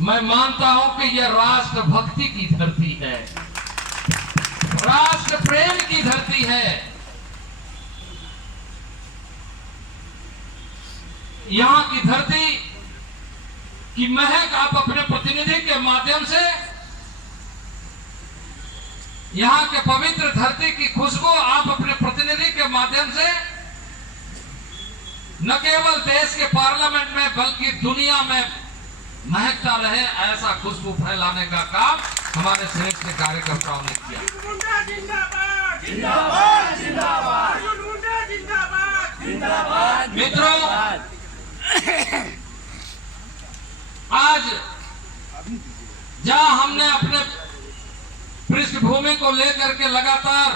मैं मानता हूं कि यह राष्ट्र भक्ति की धरती है, राष्ट्र प्रेम की धरती है। यहां की धरती की महक आप अपने प्रतिनिधि के माध्यम से, यहां के पवित्र धरती की खुशबू आप अपने प्रतिनिधि के माध्यम से न केवल देश के पार्लियामेंट में बल्कि दुनिया में महकता रहे, ऐसा खुशबू फैलाने का काम हमारे श्रेष्ठ कार्यकर्ताओं ने किया। मित्रों, आज जहां हमने अपने पृष्ठभूमि को लेकर के लगातार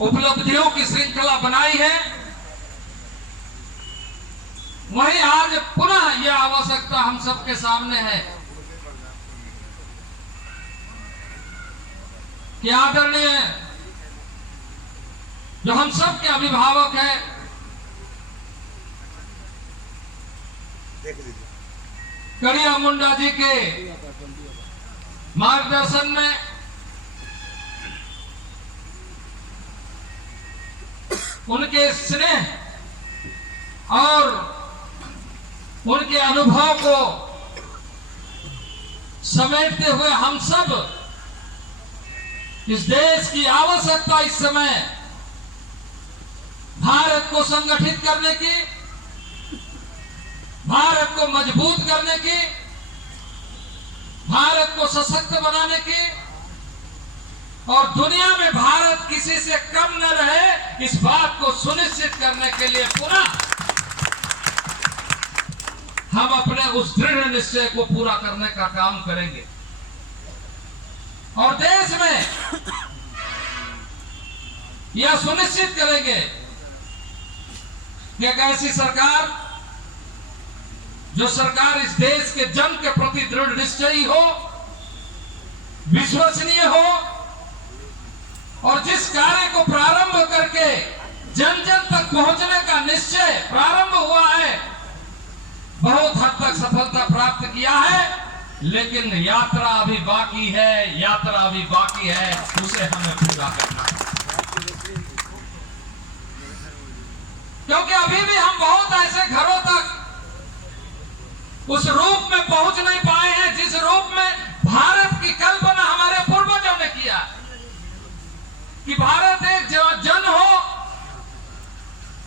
उपलब्धियों की श्रृंखला बनाई है, वहीं आज पुनः यह आवश्यकता हम सबके सामने है कि आदरणीय जो हम सबके अभिभावक हैं, कड़िया मुंडा जी के मार्गदर्शन में उनके स्नेह और उनके अनुभव को समेटते हुए हम सब इस देश की आवश्यकता इस समय भारत को संगठित करने की, भारत को मजबूत करने की, भारत को सशक्त बनाने की और दुनिया में भारत किसी से कम न रहे, इस बात को सुनिश्चित करने के लिए पुनः हम अपने उस दृढ़ निश्चय को पूरा करने का काम करेंगे और देश में यह सुनिश्चित करेंगे कि एक ऐसी सरकार जो सरकार इस देश के जन के प्रति दृढ़ निश्चयी हो, विश्वसनीय हो और जिस कार्य को प्रारंभ करके जन जन तक पहुंचने का निश्चय प्रारंभ हुआ है, बहुत हद तक सफलता प्राप्त किया है, लेकिन यात्रा अभी बाकी है, यात्रा अभी बाकी है, उसे हमें पूरा करना है। क्योंकि अभी भी हम बहुत ऐसे घरों तक उस रूप में पहुंच नहीं पाए हैं जिस रूप में भारत की कल्पना हमारे पूर्वजों ने किया कि भारत एक जन हो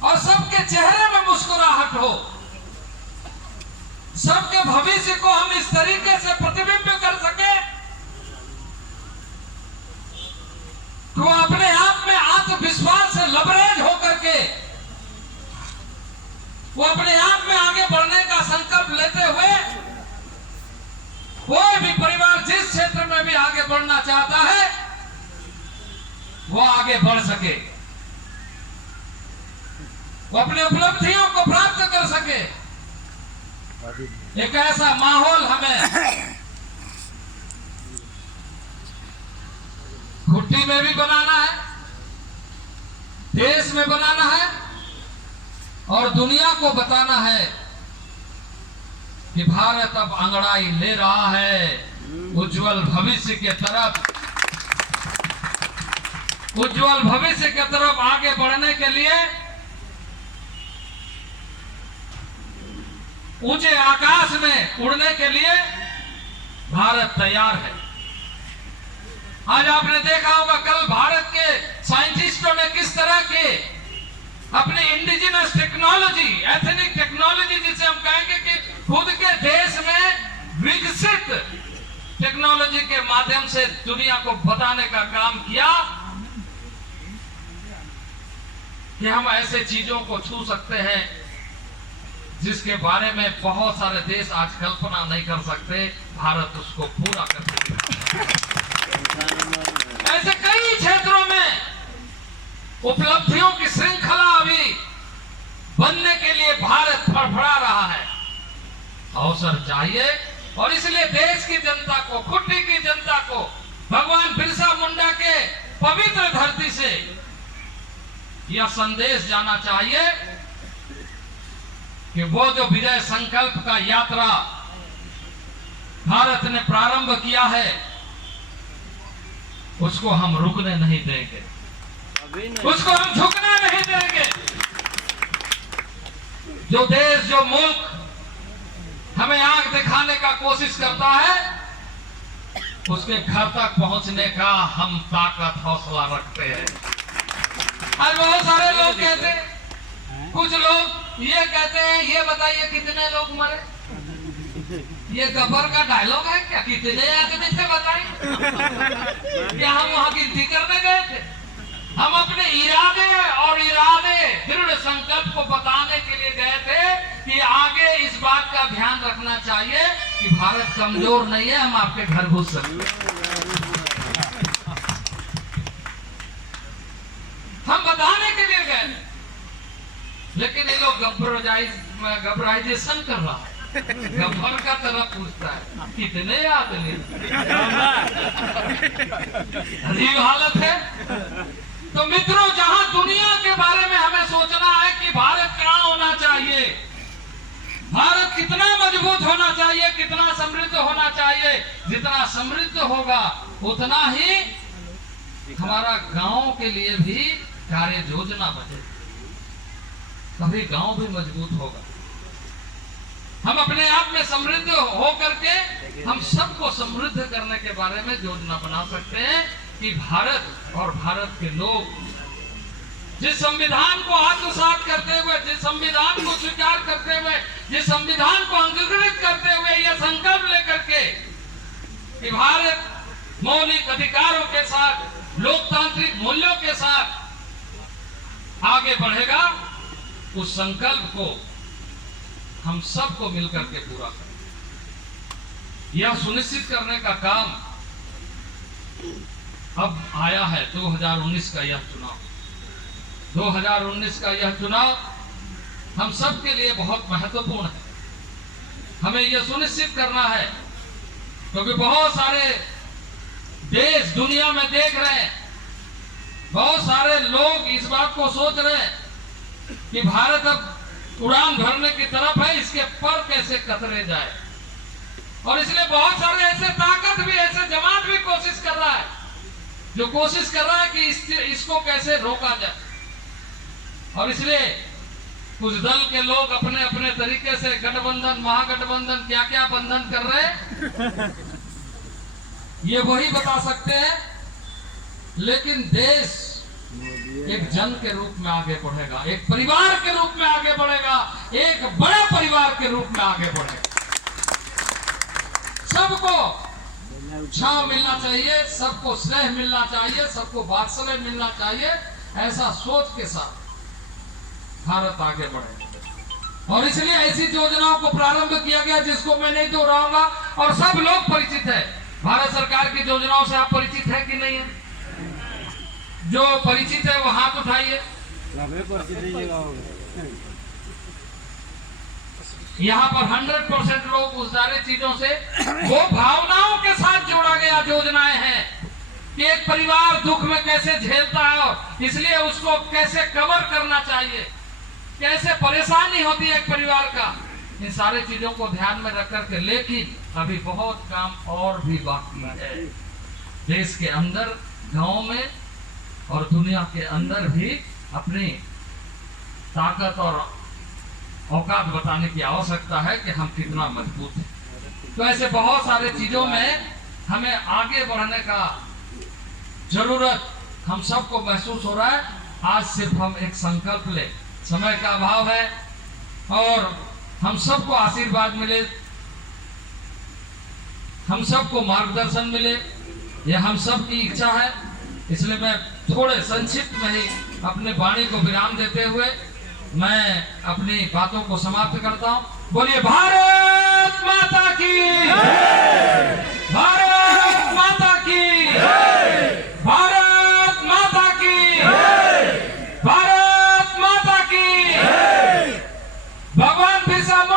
और सबके चेहरे में मुस्कुराहट हो, सबके भविष्य को हम इस तरीके से प्रतिबिंब कर सके तो अपने आप में आत्मविश्वास से लबरेज होकर के वो अपने आप में आगे बढ़ने का संकल्प लेते हुए कोई भी परिवार जिस क्षेत्र में भी आगे बढ़ना चाहता है वो आगे बढ़ सके, वो अपनी उपलब्धियों को प्राप्त कर सके। एक ऐसा माहौल हमें खुट्टी में भी बनाना है, देश में बनाना है और दुनिया को बताना है कि भारत अब अंगड़ाई ले रहा है उज्जवल भविष्य के तरफ, उज्जवल भविष्य के तरफ आगे बढ़ने के लिए ऊंचे आकाश में उड़ने के लिए भारत तैयार है। आज आपने देखा होगा कल भारत के साइंटिस्टों ने किस तरह के अपनी इंडिजिनस टेक्नोलॉजी, एथनिक टेक्नोलॉजी जिसे हम कहेंगे कि खुद के देश में विकसित टेक्नोलॉजी के माध्यम से दुनिया को बताने का काम किया कि हम ऐसे चीजों को छू सकते हैं जिसके बारे में बहुत सारे देश आज कल्पना नहीं कर सकते, भारत उसको पूरा कर सकेगा। ऐसे कई क्षेत्रों में उपलब्धियों की श्रृंखला अभी बनने के लिए भारत फड़फड़ा रहा है। अवसर चाहिए और इसलिए देश की जनता को, खुट्टी की जनता को भगवान बिरसा मुंडा के पवित्र धरती से यह संदेश जाना चाहिए कि वो जो विजय संकल्प का यात्रा भारत ने प्रारंभ किया है, उसको हम रुकने नहीं देंगे, उसको हम झुकने नहीं देंगे। जो देश, जो मुल्क हमें आंख दिखाने का कोशिश करता है, उसके घर तक पहुंचने का हम ताकत, हौसला रखते हैं। आज बहुत सारे लोग कहते हैं, कुछ लोग ये कहते हैं, ये बताइए कितने लोग मरे। ये गब्बर का डायलॉग है क्या? कितने आदमी थे बताइए। क्या हम वहां गिनती करने गए थे? हम अपने इरादे दृढ़ संकल्प को बताने के लिए गए थे कि आगे इस बात का ध्यान रखना चाहिए कि भारत कमजोर नहीं है, हम आपके घर घुस सकते हैं। हम बताने के लिए गए, लेकिन ये लोग घबराइजेशन कर रहा है, गब्बर का तरह पूछता है कितने आदमी। अजीब हालत है। तो मित्रों, जहां दुनिया के बारे में हमें सोचना है कि भारत कहां होना चाहिए, भारत कितना मजबूत होना चाहिए, कितना समृद्ध होना चाहिए, जितना समृद्ध होगा उतना ही हमारा गांव के लिए भी कार्य योजना बने, तभी गांव भी मजबूत होगा। हम अपने आप में समृद्ध हो करके हम सबको समृद्ध करने के बारे में योजना बना सकते हैं कि भारत और भारत के लोग जिस संविधान को आत्मसात करते हुए, जिस संविधान को स्वीकार करते हुए, जिस संविधान को अंगीकृत करते हुए यह संकल्प लेकर के कि भारत मौलिक अधिकारों के साथ, लोकतांत्रिक मूल्यों के साथ आगे बढ़ेगा, उस संकल्प को हम सबको मिलकर के पूरा करें। यह सुनिश्चित करने का काम अब आया है 2019 का यह चुनाव। 2019 का यह चुनाव हम सब के लिए बहुत महत्वपूर्ण है। हमें यह सुनिश्चित करना है, क्योंकि बहुत सारे देश दुनिया में देख रहे हैं, बहुत सारे लोग इस बात को सोच रहे हैं कि भारत अब उड़ान भरने की तरफ है, इसके पर कैसे कतरे जाए। और इसलिए बहुत सारे ऐसे ताकत भी, ऐसे जमात भी कोशिश कर रहा है, जो कोशिश कर रहा है कि इसको कैसे रोका जाए। और इसलिए कुछ दल के लोग अपने अपने तरीके से गठबंधन, महागठबंधन, क्या क्या बंधन कर रहे हैं, ये वही बता सकते हैं। लेकिन देश एक जन के रूप में आगे बढ़ेगा, एक परिवार के रूप में आगे बढ़ेगा, एक बड़े परिवार के रूप में आगे बढ़ेगा। सबको छाव मिलना चाहिए, सबको स्नेह मिलना चाहिए, सबको वात्सल्य मिलना चाहिए। ऐसा सोच के साथ भारत आगे बढ़े, और इसलिए ऐसी योजनाओं को प्रारंभ किया गया जिसको मैं नहीं दोहराऊंगा और सब लोग परिचित है। भारत सरकार की योजनाओं से आप परिचित है कि नहीं है? जो परिचित है वो हाथ उठाइए। यहाँ पर 100% लोग उस सारी चीजों से, वो भावनाओं के साथ जोड़ा गया योजनाएं हैं कि एक परिवार दुख में कैसे झेलता है और इसलिए उसको कैसे कवर करना चाहिए, कैसे परेशानी होती है एक परिवार का, इन सारी चीजों को ध्यान में रख करके। लेकिन अभी बहुत काम और भी बाकी है। देश के अंदर, गांव में और दुनिया के अंदर भी अपनी ताकत और औकात बताने की आवश्यकता है कि हम कितना मजबूत हैं। तो ऐसे बहुत सारे चीजों में हमें आगे बढ़ने का जरूरत हम सबको महसूस हो रहा है। आज सिर्फ हम एक संकल्प ले, समय का अभाव है और हम सबको आशीर्वाद मिले, हम सबको मार्गदर्शन मिले, यह हम सब की इच्छा है। इसलिए मैं थोड़े संक्षिप्त में ही अपने वाणी को विराम देते हुए मैं अपनी बातों को समाप्त करता हूं। बोलिए भारत माता की।